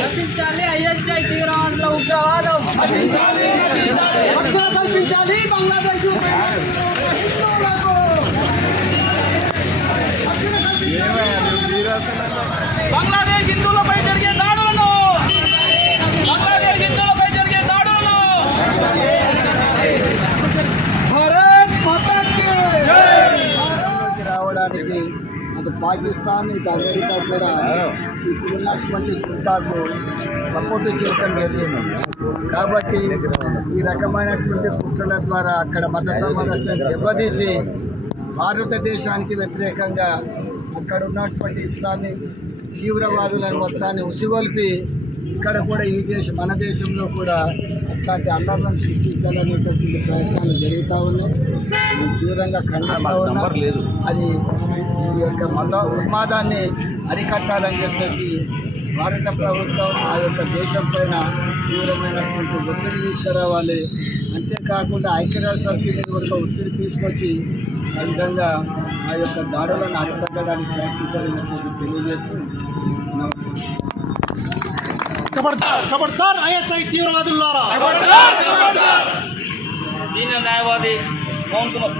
నశించాలి ఐఎస్ఐ తీవ్రవాదుల ఉగ్రవాదం, రక్షణ కల్పించాలి బంగ్లాదేశ్ బంగ్లాదేశ్ హిందువులపై జరిగే దాడులను, బంగ్లాదేశ్ హిందువులపై జరిగే దాడులను భారత్ మాతాకి రావడానికి అటు పాకిస్తాన్ ఇటు అమెరికా కూడా ఇప్పుడున్నటువంటి చుట్టాకు సపోర్ట్ చేయడం జరిగింది. కాబట్టి ఈ రకమైనటువంటి కుట్రల ద్వారా అక్కడ మత సామరస్యం దెబ్బతీసి భారతదేశానికి వ్యతిరేకంగా అక్కడ ఉన్నటువంటి ఇస్లామిక్ తీవ్రవాదులను మొత్తాన్ని ఉసిగొల్పి ఇక్కడ కూడా మన దేశంలో కూడా అట్లాంటి అల్లర్లను సృష్టించాలనేటటువంటి ప్రయత్నాలు జరుగుతూ ఉన్నాయి. నేను తీవ్రంగా ఖండిస్తూ ఉన్నా. అది ఈ యొక్క మత ఉన్మాదాన్ని అరికట్టాలని చెప్పేసి భారత ప్రభుత్వం ఆ యొక్క దేశం పైన తీవ్రమైనటువంటి ఒత్తిడి తీసుకురావాలి. అంతేకాకుండా ఐక్యరాజ్య సమితి మీద కూడా ఒత్తిడి తీసుకొచ్చి ఆ విధంగా ఆ యొక్క దాడులను అరికట్టడానికి ప్రయత్నించాలని చెప్పేసి తెలియజేస్తూ నమస్కారం. खबरदार आईएसआई तीव्रवादुल्लारा, సీనియర్ న్యాయవాది మోహన్ కుమార్.